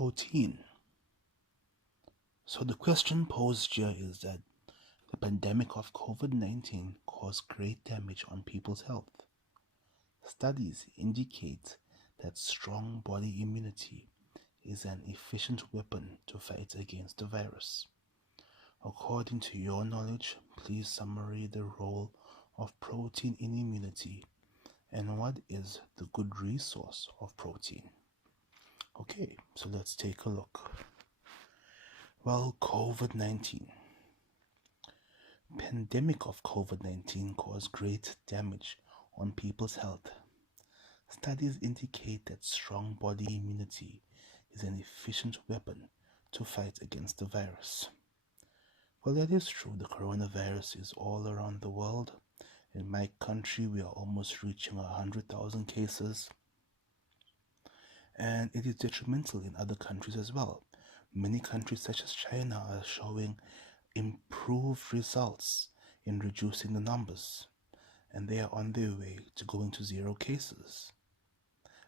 Protein. So the question posed here is that the pandemic of COVID-19 caused great damage on people's health. Studies indicate that strong body immunity is an efficient weapon to fight against the virus. According to your knowledge, please summarize the role of protein in immunity and what is the good resource of protein. Okay, so let's take a look. Well, COVID-19. Pandemic of COVID-19 caused great damage on people's health. Studies indicate that strong body immunity is an efficient weapon to fight against the virus. Well, that is true. The coronavirus is all around the world. In my country, we are almost reaching 100,000 cases. And it is detrimental in other countries as well. Many countries such as China are showing improved results in reducing the numbers, and they are on their way to going to 0 cases.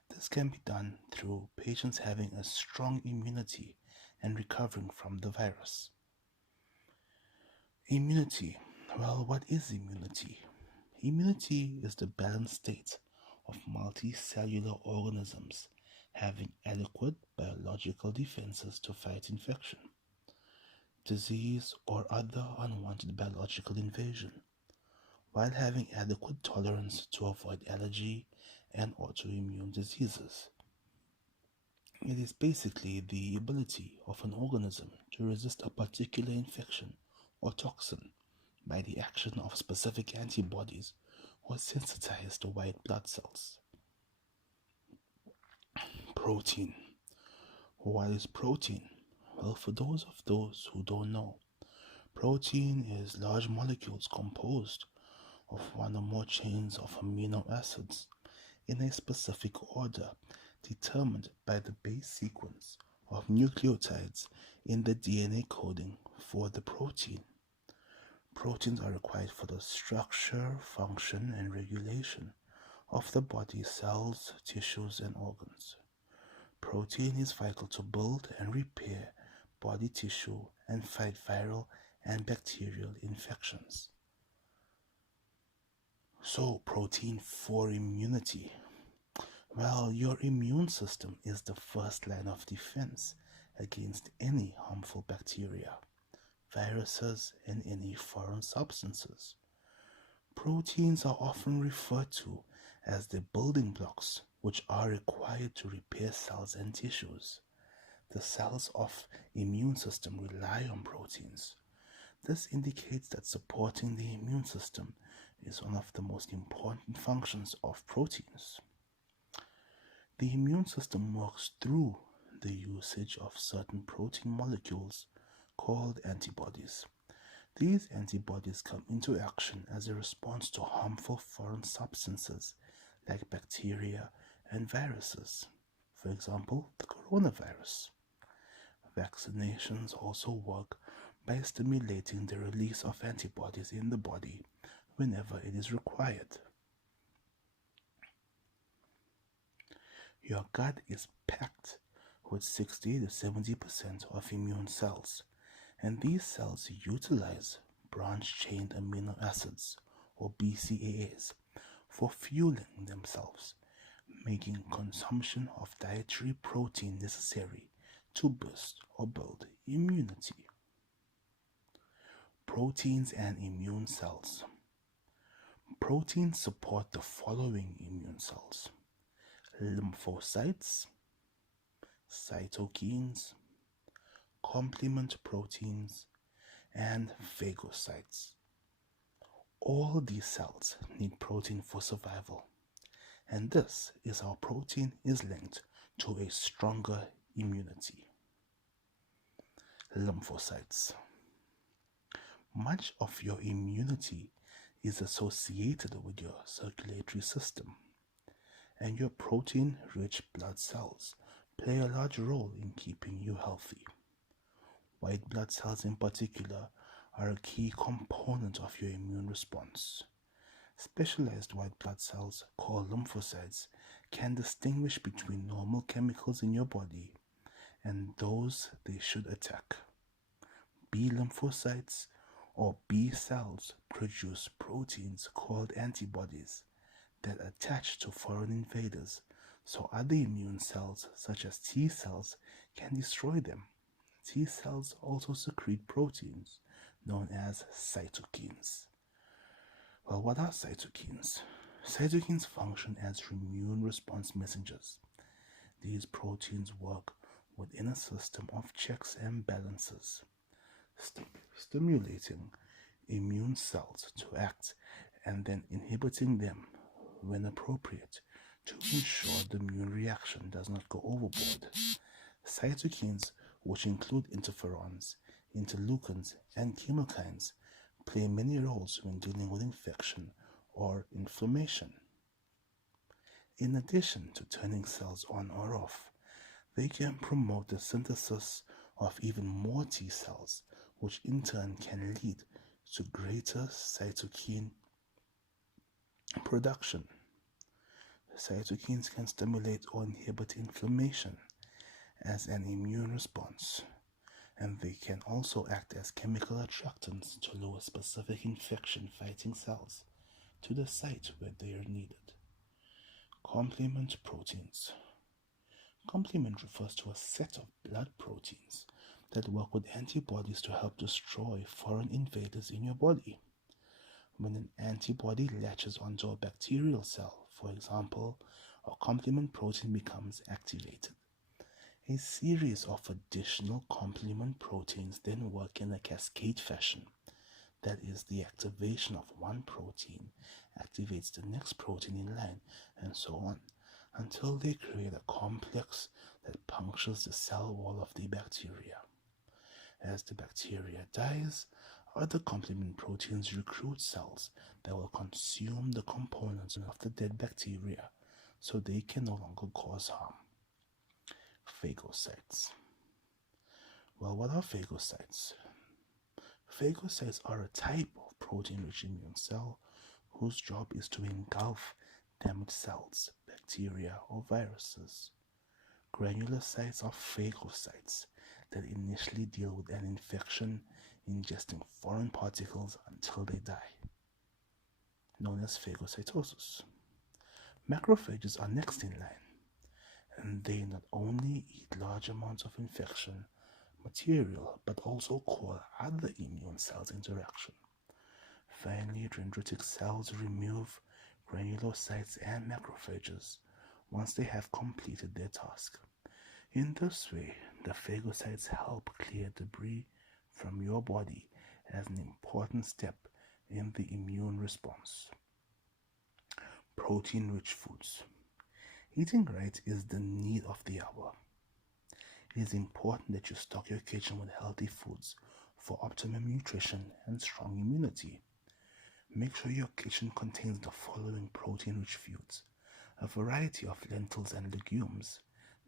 This can be done through patients having a strong immunity and recovering from the virus. Immunity. Well, what is immunity? Immunity is the balanced state of multicellular organisms having adequate biological defenses to fight infection, disease, or other unwanted biological invasion, while having adequate tolerance to avoid allergy and autoimmune diseases. It is basically the ability of an organism to resist a particular infection or toxin by the action of specific antibodies or sensitized white blood cells. Protein. What is protein? Well, for those who don't know, protein is large molecules composed of one or more chains of amino acids in a specific order determined by the base sequence of nucleotides in the DNA coding for the protein. Proteins are required for the structure, function, and regulation of the body's cells, tissues, and organs. Protein is vital to build and repair body tissue and fight viral and bacterial infections. So, protein for immunity. Well, your immune system is the first line of defense against any harmful bacteria, viruses, and any foreign substances. Proteins are often referred to as the building blocks which are required to repair cells and tissues. The cells of immune system rely on proteins. This indicates that supporting the immune system is one of the most important functions of proteins. The immune system works through the usage of certain protein molecules called antibodies. These antibodies come into action as a response to harmful foreign substances like bacteria and viruses. For example, the coronavirus. Vaccinations also work by stimulating the release of antibodies in the body whenever it is required. Your gut is packed with 60 to 70% of immune cells, and these cells utilize branched-chain amino acids, or BCAAs, for fueling themselves, making consumption of dietary protein necessary to boost or build immunity. Proteins and immune cells. Proteins support the following immune cells: lymphocytes, cytokines, complement proteins, and phagocytes. All these cells need protein for survival, and this is how protein is linked to a stronger immunity. Lymphocytes. Much of your immunity is associated with your circulatory system, and your protein-rich blood cells play a large role in keeping you healthy. White blood cells in particular are a key component of your immune response. Specialized white blood cells, called lymphocytes, can distinguish between normal chemicals in your body and those they should attack. B lymphocytes or B cells produce proteins called antibodies that attach to foreign invaders so other immune cells, such as T cells, can destroy them. T cells also secrete proteins known as cytokines. Well, what are cytokines? Cytokines function as immune response messengers. These proteins work within a system of checks and balances, stimulating immune cells to act and then inhibiting them when appropriate to ensure the immune reaction does not go overboard. Cytokines, which include interferons, interleukins, and chemokines, play many roles when dealing with infection or inflammation. In addition to turning cells on or off, they can promote the synthesis of even more T cells, which in turn can lead to greater cytokine production. Cytokines can stimulate or inhibit inflammation as an immune response, and they can also act as chemical attractants to lure specific infection-fighting cells to the site where they are needed. Complement proteins. Complement refers to a set of blood proteins that work with antibodies to help destroy foreign invaders in your body. When an antibody latches onto a bacterial cell, for example, a complement protein becomes activated. A series of additional complement proteins then work in a cascade fashion. That is, the activation of one protein activates the next protein in line, and so on, until they create a complex that punctures the cell wall of the bacteria. As the bacteria dies, other complement proteins recruit cells that will consume the components of the dead bacteria so they can no longer cause harm. Phagocytes. Well, what are phagocytes? Phagocytes are a type of protein-rich immune cell whose job is to engulf damaged cells, bacteria, or viruses. Granulocytes are phagocytes that initially deal with an infection, ingesting foreign particles until they die, known as phagocytosis. Macrophages are next in line, and they not only eat large amounts of infection material but also call other immune cells into action. Finally, dendritic cells remove granulocytes and macrophages once they have completed their task. In this way, the phagocytes help clear debris from your body as an important step in the immune response. Protein-rich foods. Eating right is the need of the hour. It is important that you stock your kitchen with healthy foods for optimum nutrition and strong immunity. Make sure your kitchen contains the following protein-rich foods: a variety of lentils and legumes,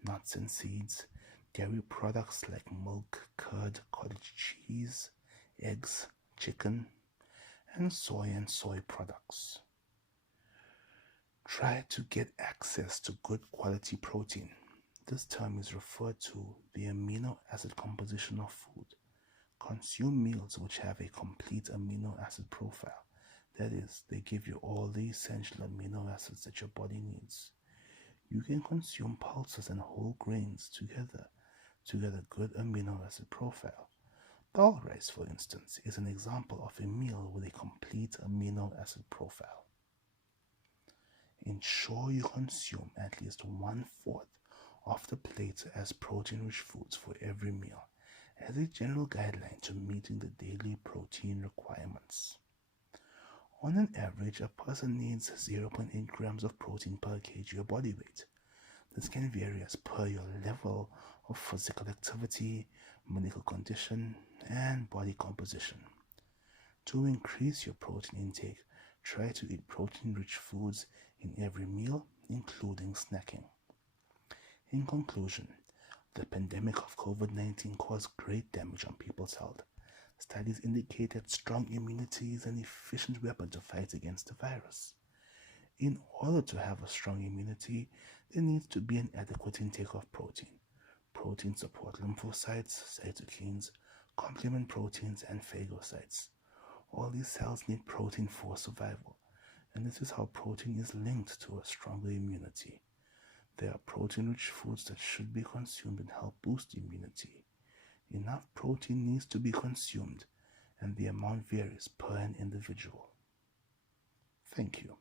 nuts and seeds, dairy products like milk, curd, cottage cheese, eggs, chicken, and soy products. Try to get access to good quality protein. This term is referred to the amino acid composition of food. Consume meals which have a complete amino acid profile. That is, they give you all the essential amino acids that your body needs. You can consume pulses and whole grains together to get a good amino acid profile. Dal rice, for instance, is an example of a meal with a complete amino acid profile. Ensure you consume at least 1/4 of the plate as protein-rich foods for every meal, as a general guideline to meeting the daily protein requirements. On an average, a person needs 0.8 grams of protein per kg of body weight. This can vary as per your level of physical activity, medical condition, and body composition. To increase your protein intake, try to eat protein-rich foods in every meal, including snacking. In conclusion, the pandemic of COVID-19 caused great damage on people's health. Studies indicate that strong immunity is an efficient weapon to fight against the virus. In order to have a strong immunity, there needs to be an adequate intake of protein. proteins support lymphocytes, cytokines, complement proteins, and phagocytes. All these cells need protein for survival, and this is how protein is linked to a stronger immunity. There are protein-rich foods that should be consumed and help boost immunity. Enough protein needs to be consumed, and the amount varies per an individual. Thank you.